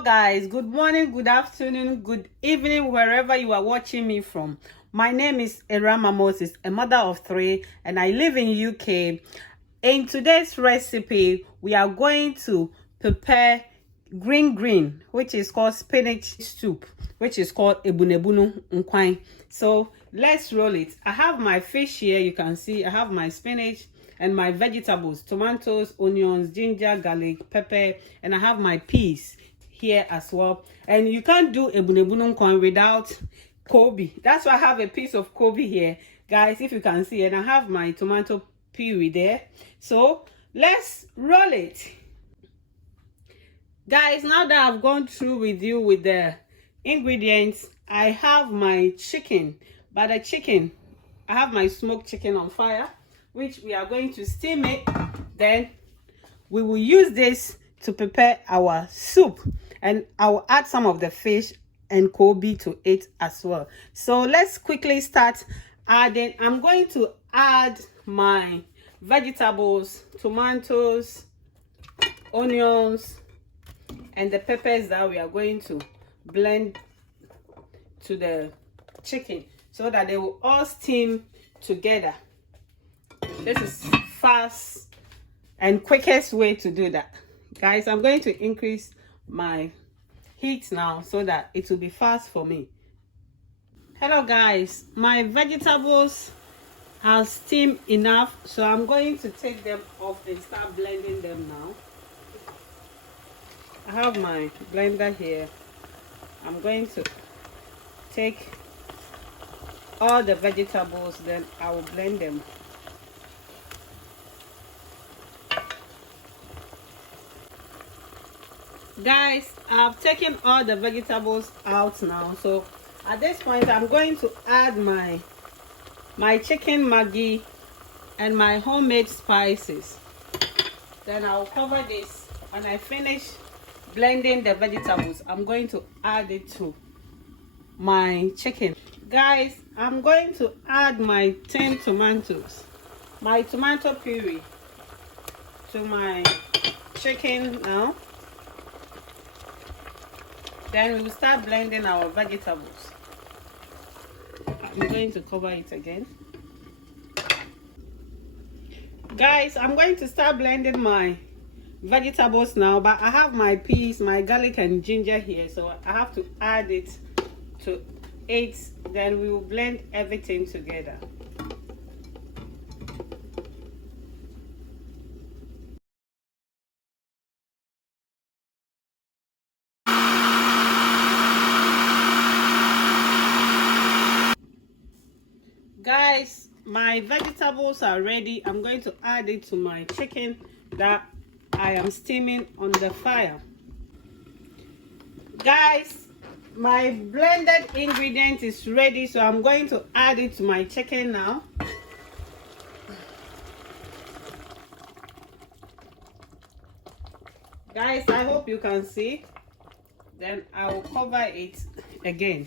Hello guys, good morning, good afternoon, good evening, wherever you are watching me from. My name is Erama Moses, a mother of 3, and I live in UK. In today's recipe, we are going to prepare green, which is called spinach soup, which is called Abunuabunu. So let's roll it. I have my fish here. You can see I have my spinach and my vegetables, tomatoes, onions, ginger, garlic, pepper, and I have my peas here as well. And you can't do Abunuabunu without Kobi. That's why I have a piece of Kobi here, guys, if you can see. And I have my tomato puree there. So let's roll it. Guys, now that I've gone through with you with the ingredients, I have my chicken. But the chicken, I have my smoked chicken on fire, which we are going to steam it. Then we will use this to prepare our soup, and I'll add some of the fish and Kobi to it as well. So let's quickly start adding. I'm going to add my vegetables, tomatoes, onions, and the peppers that we are going to blend to the chicken so that they will all steam together. This is fast and quickest way to do that. Guys, I'm going to increase my heat now so that it will be fast for me. Hello guys, my vegetables have steamed enough, so I'm going to take them off and start blending them now. I have my blender here. I'm going to take all the vegetables, then I will blend them. Guys, I've taken all the vegetables out now, so at this point I'm going to add my chicken Maggie and my homemade spices. Then I'll cover this. When I finish blending the vegetables, I'm going to add it to my chicken. Guys, I'm going to add my 10 tomatoes, my tomato puree, to my chicken now. Then we will start blending our vegetables. I'm going to cover it again. Guys, I'm going to start blending my vegetables now, but I have my peas, my garlic and ginger here, so I have to add it to it. Then we will blend everything together. Guys, my vegetables are ready. I'm going to add it to my chicken that I am steaming on the fire. Guys, my blended ingredient is ready, so I'm going to add it to my chicken now. Guys, I hope you can see. Then I will cover it again.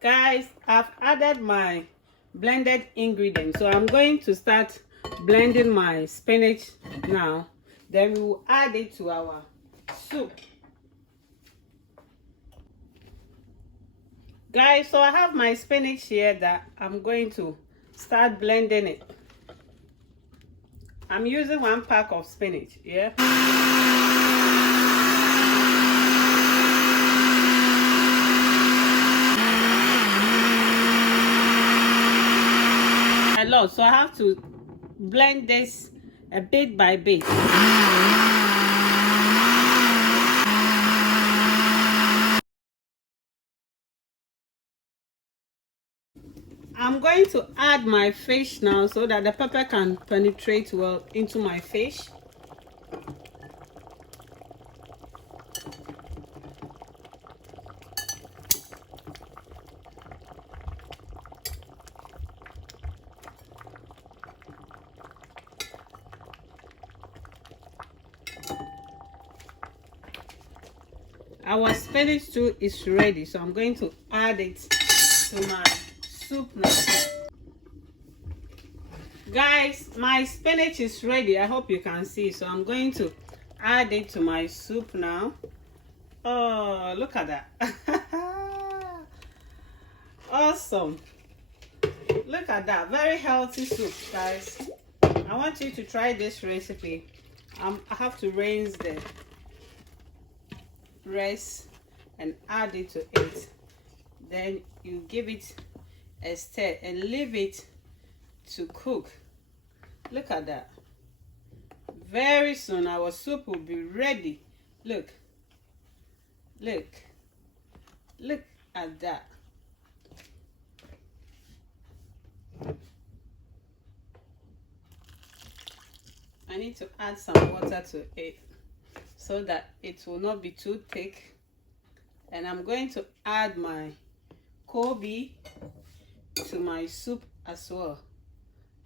Guys, I've added my blended ingredients, so I'm going to start blending my spinach now. Then we will add it to our soup. Guys, so I have my spinach here that I'm going to start blending it. I'm using 1 pack of spinach, yeah. So I have to blend this a bit by bit. I'm going to add my fish now so that the pepper can penetrate well into my fish. Our spinach too is ready, so I'm going to add it to my soup now. Guys, my spinach is ready. I hope you can see. So I'm going to add it to my soup now. Oh, look at that. Awesome. Look at that. Very healthy soup, guys. I want you to try this recipe. I have to rinse the rice and add it to it. Then you give it a stir and leave it to cook. Look at that. Very soon our soup will be ready. Look at that. I need to add some water to it so that it will not be too thick. And I'm going to add my Kobi to my soup as well.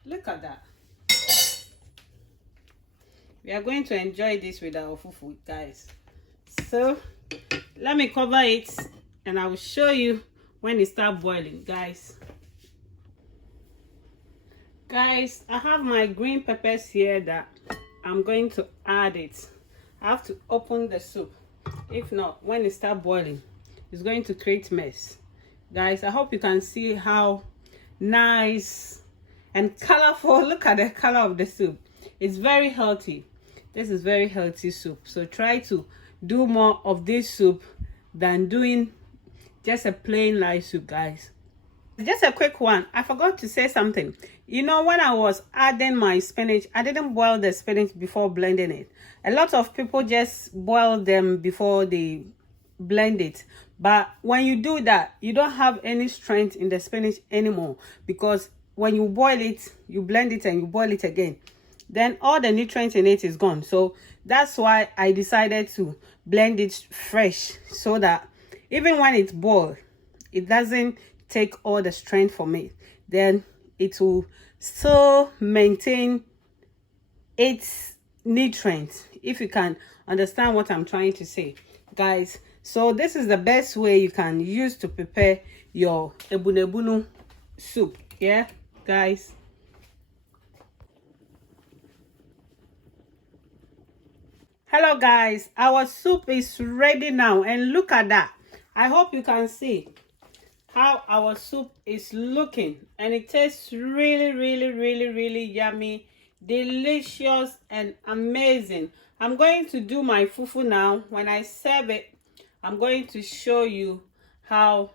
Look at that. We are going to enjoy this with our fufu, guys. So let me cover it and I will show you when it starts boiling, guys. Guys, I have my green peppers here that I'm going to add it. I have to open the soup. If not, when it starts boiling, it's going to create mess. Guys, I hope you can see how nice and colorful. Look at the color of the soup. It's very healthy. This is very healthy soup. So try to do more of this soup than doing just a plain light soup, guys. Just a quick one. I forgot to say something. You know, when I was adding my spinach, I didn't boil the spinach before blending it. A lot of people just boil them before they blend it. But when you do that, you don't have any strength in the spinach anymore, because when you boil it, you blend it and you boil it again, then all the nutrients in it is gone. So that's why I decided to blend it fresh, so that even when it's boiled, it doesn't take all the strength from it. Then it will still maintain its nutrients, if you can understand what I'm trying to say, guys. So this is the best way you can use to prepare your Abunuabunu soup. Yeah, guys. Hello guys, our soup is ready now, and look at that. I hope you can see how our soup is looking, and it tastes really yummy, delicious and amazing. I'm going to do my fufu now. When I serve it, I'm going to show you how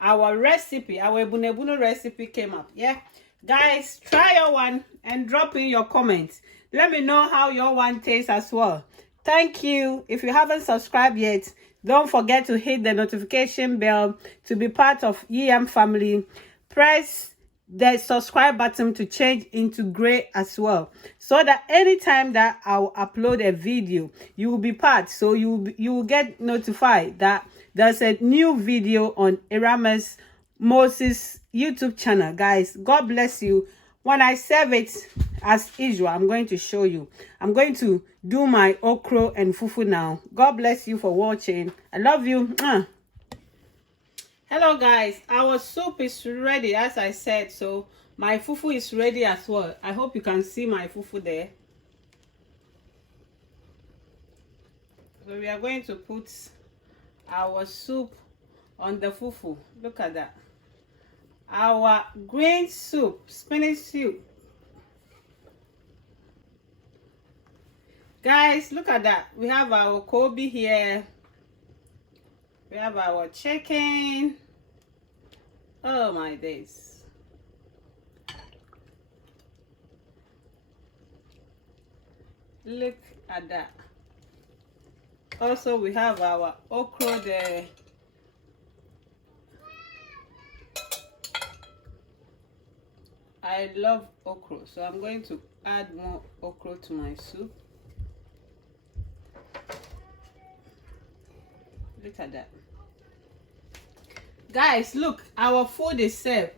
our recipe, our Abunuabunu recipe came up. Yeah, guys, try your one and drop in your comments. Let me know how your one tastes as well. Thank you. If you haven't subscribed yet, don't forget to hit the notification bell to be part of EM family. Press the subscribe button to change into gray as well, so that anytime that I'll upload a video, you will be part. So you will get notified that there's a new video on Eramas Moses YouTube channel. Guys, God bless you. When I serve it, as usual, I'm going to show you. I'm going to do my okra and fufu now. God bless you for watching. I love you. Hello guys, our soup is ready, as I said. So my fufu is ready as well. I hope you can see my fufu there. So we are going to put our soup on the fufu. Look at that. Our green soup, spinach soup. Guys, look at that. We have our Kobi here. We have our chicken. Oh my days. Look at that. Also, we have our okra there. I love okra, so I'm going to add more okra to my soup. Look at that. Guys, look, our food is served.